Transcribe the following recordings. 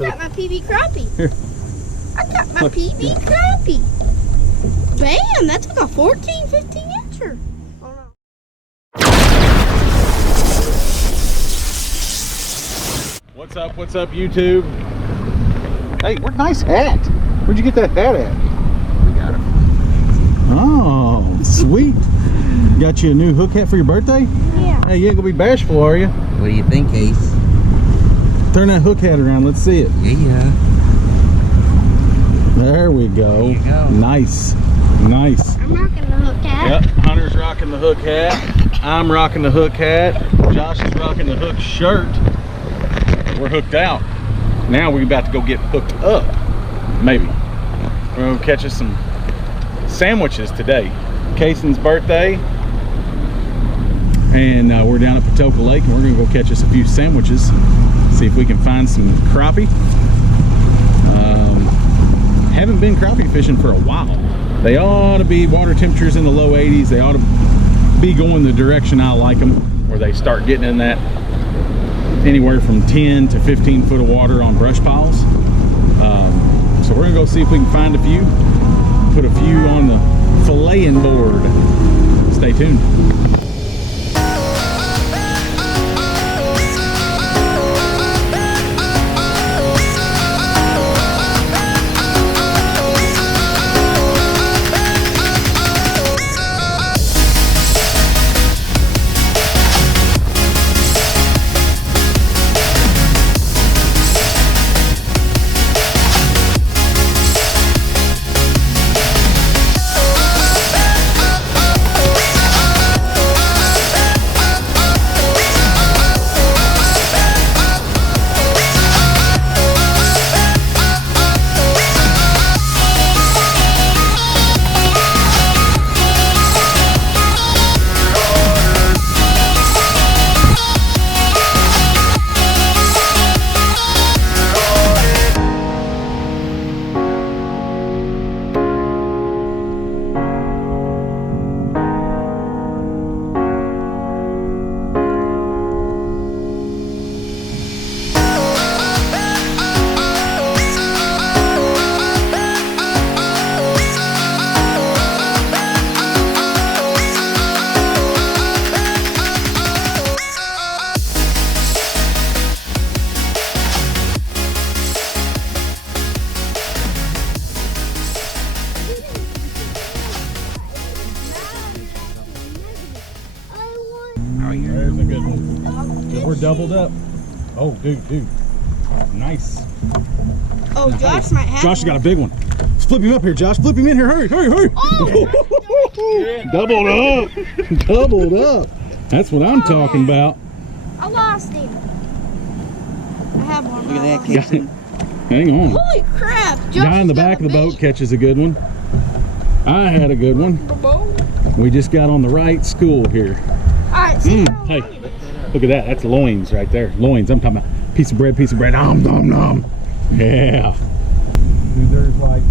got my PB crappie. I got my PB crappie. Bam, that's like a 14, 15 incher. Oh no. What's up, YouTube? Hey, what a nice hat. Where'd you get that hat at? We got it. Oh, sweet. Got you a new hook hat for your birthday? Yeah. Hey, you ain't gonna be bashful, are you? What do you think, Ace? Turn that hook hat around, let's see it. Yeah. There we go. There you go. Nice. Nice. I'm rocking the hook hat. Yep, Hunter's rocking the hook hat. I'm rocking the hook hat. Josh is rocking the hook shirt. We're hooked out. Now we're about to go get hooked up. Maybe. We're gonna catch us some sandwiches today. Cason's birthday. And we're down at Patoka Lake and we're gonna go catch us a few sandwiches. See if we can find some crappie. Haven't been crappie fishing for a while. They ought to be water temperatures in the low 80s. They ought to be going the direction I like them, where they start getting in that anywhere from 10 to 15 foot of water on brush piles. So we're gonna go see if we can find a few, put a few on the filleting board. Stay tuned. There's a good one. We're doubled up. Oh, dude. Nice. Oh, Josh might have Josh has got a big one. Let's flip him up here, Josh. Flip him in here. Hurry. Oh, Doubled up. Doubled up. That's what I'm talking about. I lost him. I have one. Look at that, Casey. Hang on. Holy crap. Josh Guy in the has back got of the a boat big catches a good one. I had a good one. boat. We just got on the right school here. Alright, see Hey, look at that. That's loins right there. Loins. I'm talking about piece of bread. Nom. Yeah. Dude, there's like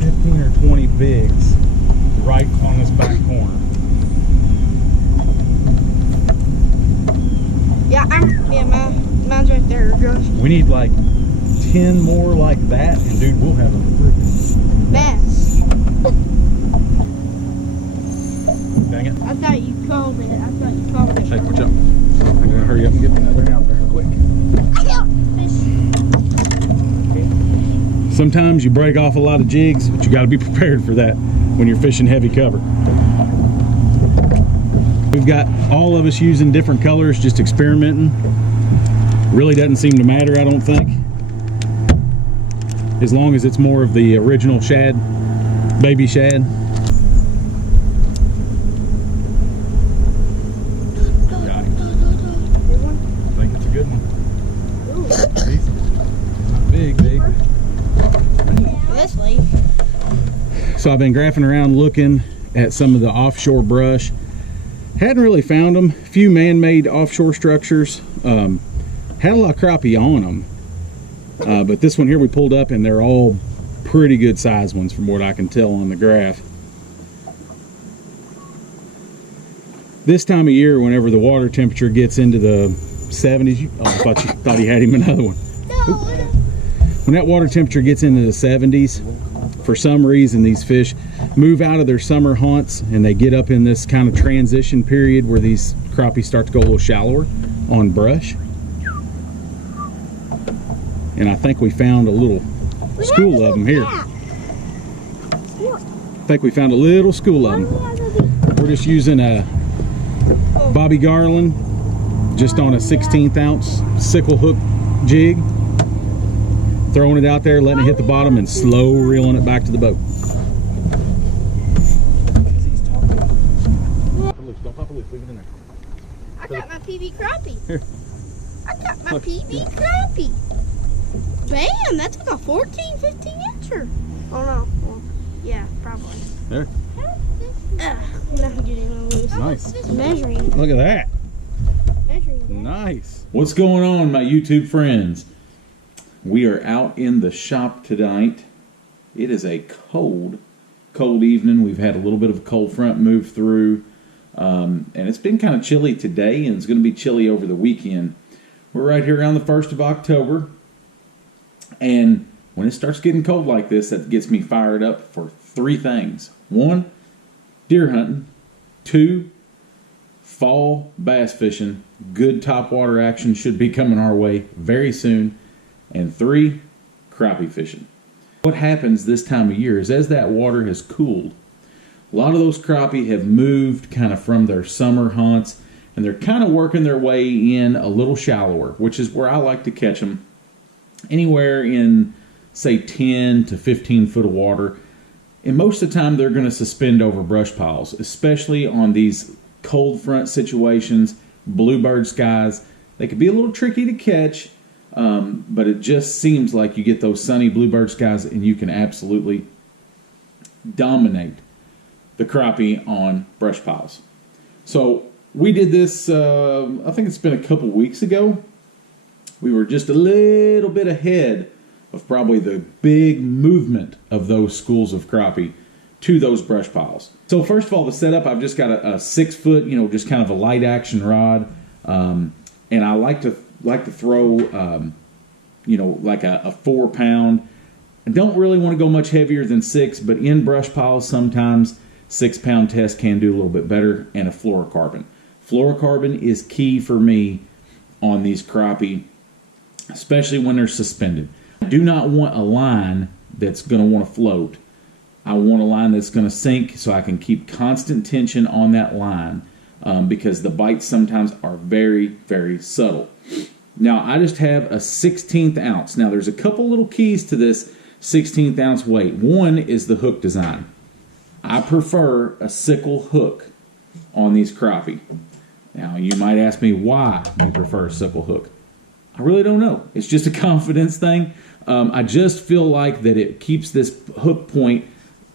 15 or 20 bigs right on this back corner. Yeah, mine's right there, Josh. We need like 10 more like that, and dude, we'll have a freaking Bass. Dang it. I thought you called it. Hey, watch out. I'm gonna hurry up and get another out there quick. Sometimes you break off a lot of jigs, but you got to be prepared for that when you're fishing heavy cover. We've got all of us using different colors, just experimenting. Really doesn't seem to matter, I don't think. As long as it's more of the original shad, baby shad. I think it's a good one. Decent. Not big. This way. So I've been graphing around looking at some of the offshore brush. Hadn't really found them. A few man-made offshore structures. Had a lot of crappie on them. But this one here we pulled up and they're all pretty good sized ones from what I can tell on the graph. This time of year, whenever the water temperature gets into the 70s, I thought you had him another one. when that water temperature gets into the 70s, for some reason these fish move out of their summer haunts and they get up in this kind of transition period where these crappie start to go a little shallower on brush. And I think we found a little school of them here. I think we found a little school of them. We're just using a Bobby Garland, just on a 16th ounce sickle hook jig. Throwing it out there, letting it hit the bottom, and slow reeling it back to the boat. I got my PB crappie. Here. I got my PB crappie. Bam! That took a 14, 15 incher. Oh no. Well, yeah, probably. There. Now I'm getting loose. Nice. Measuring. Look at that. Measuring. Nice. What's going on, my YouTube friends? We are out in the shop tonight. It is a cold evening. We've had a little bit of a cold front move through. And it's been kind of chilly today, and it's going to be chilly over the weekend. We're right here around the 1st of October. And when it starts getting cold like this, that gets me fired up for 3 things. 1, deer hunting. 2, fall bass fishing. Good topwater action should be coming our way very soon. And 3, crappie fishing. What happens this time of year is as that water has cooled, a lot of those crappie have moved kind of from their summer haunts, and they're kind of working their way in a little shallower, which is where I like to catch them. Anywhere in, say, 10 to 15 foot of water. And most of the time they're going to suspend over brush piles, especially on these cold front situations, bluebird skies. They can be a little tricky to catch. But it just seems like you get those sunny bluebird skies and you can absolutely dominate the crappie on brush piles. So we did this, I think it's been a couple weeks ago. We were just a little bit ahead of probably the big movement of those schools of crappie to those brush piles. So first of all, the setup, I've just got a 6 foot, just kind of a light action rod. And I like to throw, like a 4 pound. I don't really want to go much heavier than 6, but in brush piles, sometimes 6 pound test can do a little bit better, and a fluorocarbon. Fluorocarbon is key for me on these crappie, especially when they're suspended. I do not want a line that's going to want to float. I want a line that's going to sink so I can keep constant tension on that line. Because the bites sometimes are very, very subtle. Now, I just have a 16th ounce. Now, there's a couple little keys to this 16th ounce weight. One is the hook design. I prefer a sickle hook on these crappie. Now, you might ask me why you prefer a sickle hook. I really don't know. It's just a confidence thing. I just feel like that it keeps this hook point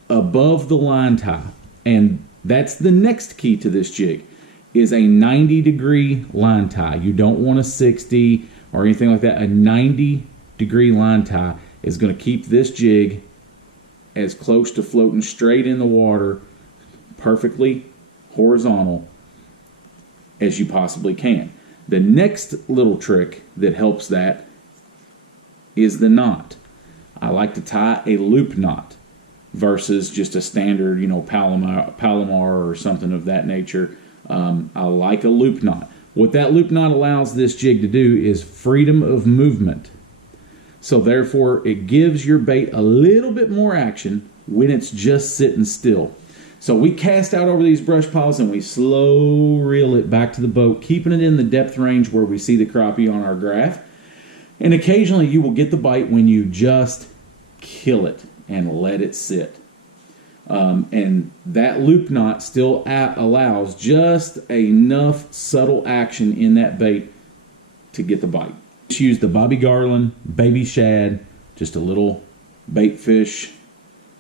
above the line tie. And that's the next key to this jig. Is a 90-degree line tie. You don't want a 60 or anything like that. A 90-degree line tie is going to keep this jig as close to floating straight in the water, perfectly horizontal as you possibly can. The next little trick that helps that is the knot. I like to tie a loop knot versus just a standard, Palomar or something of that nature. I like a loop knot. What that loop knot allows this jig to do is freedom of movement. So therefore, it gives your bait a little bit more action when it's just sitting still. So we cast out over these brush piles and we slow reel it back to the boat, keeping it in the depth range where we see the crappie on our graph. And occasionally you will get the bite when you just kill it and let it sit. And that loop knot still allows just enough subtle action in that bait to get the bite. Just use the Bobby Garland baby shad, just a little bait fish,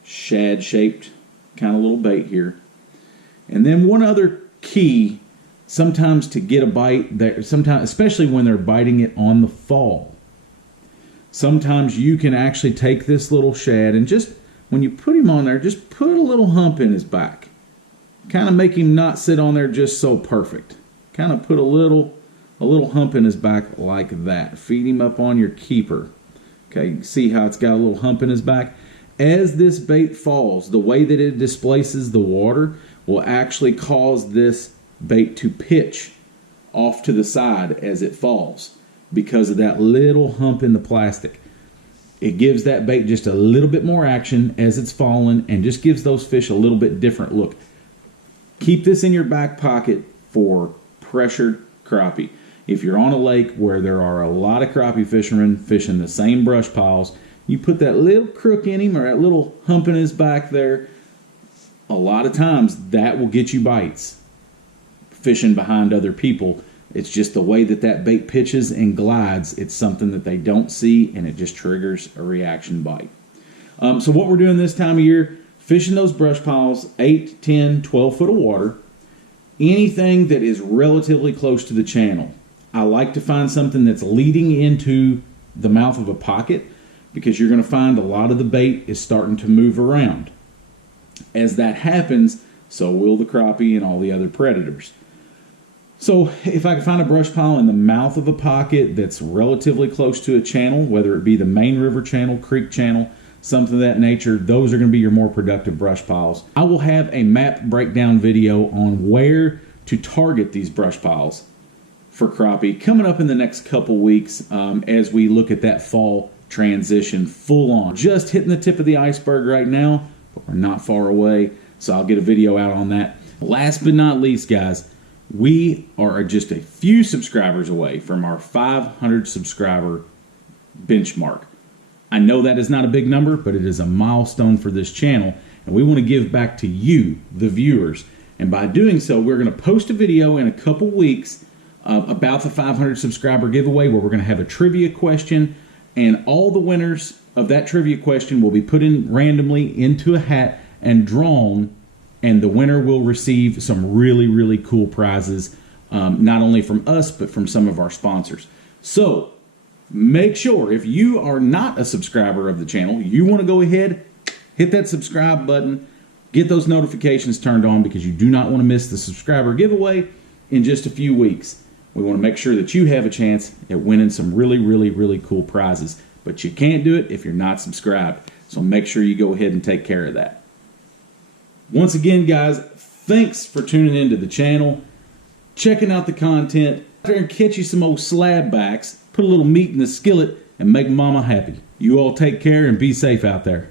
shad shaped kind of little bait here. And then one other key, sometimes to get a bite, sometimes, especially when they're biting it on the fall, sometimes you can actually take this little shad and just, when you put him on there, just put a little hump in his back. Kind of make him not sit on there just so perfect. Kind of put a little hump in his back like that. Feed him up on your keeper. Okay, you can see how it's got a little hump in his back. As this bait falls, the way that it displaces the water will actually cause this bait to pitch off to the side as it falls because of that little hump in the plastic. It gives that bait just a little bit more action as it's falling and just gives those fish a little bit different look. Keep this in your back pocket for pressured crappie. If you're on a lake where there are a lot of crappie fishermen fishing the same brush piles, you put that little crook in him or that little hump in his back there, a lot of times that will get you bites fishing behind other people. It's just the way that that bait pitches and glides. It's something that they don't see, and it just triggers a reaction bite. So what we're doing this time of year, fishing those brush piles, 8, 10, 12 foot of water, anything that is relatively close to the channel. I like to find something that's leading into the mouth of a pocket, because you're going to find a lot of the bait is starting to move around. As that happens, so will the crappie and all the other predators. So if I can find a brush pile in the mouth of a pocket that's relatively close to a channel, whether it be the main river channel, creek channel, something of that nature, those are going to be your more productive brush piles. I will have a map breakdown video on where to target these brush piles for crappie coming up in the next couple weeks as we look at that fall transition full on. Just hitting the tip of the iceberg right now, but we're not far away, so I'll get a video out on that. Last but not least, guys, we are just a few subscribers away from our 500 subscriber benchmark. I know that is not a big number, but it is a milestone for this channel, and we want to give back to you, the viewers. And by doing so, we're going to post a video in a couple weeks about the 500 subscriber giveaway, where we're going to have a trivia question, and all the winners of that trivia question will be put in randomly into a hat and drawn, and the winner will receive some really, really cool prizes, not only from us, but from some of our sponsors. So make sure, if you are not a subscriber of the channel, you want to go ahead, hit that subscribe button, get those notifications turned on, because you do not want to miss the subscriber giveaway in just a few weeks. We want to make sure that you have a chance at winning some really, really, really cool prizes. But you can't do it if you're not subscribed. So make sure you go ahead and take care of that. Once again, guys, thanks for tuning into the channel, checking out the content, and catch you some old slab backs, put a little meat in the skillet, and make mama happy. You all take care and be safe out there.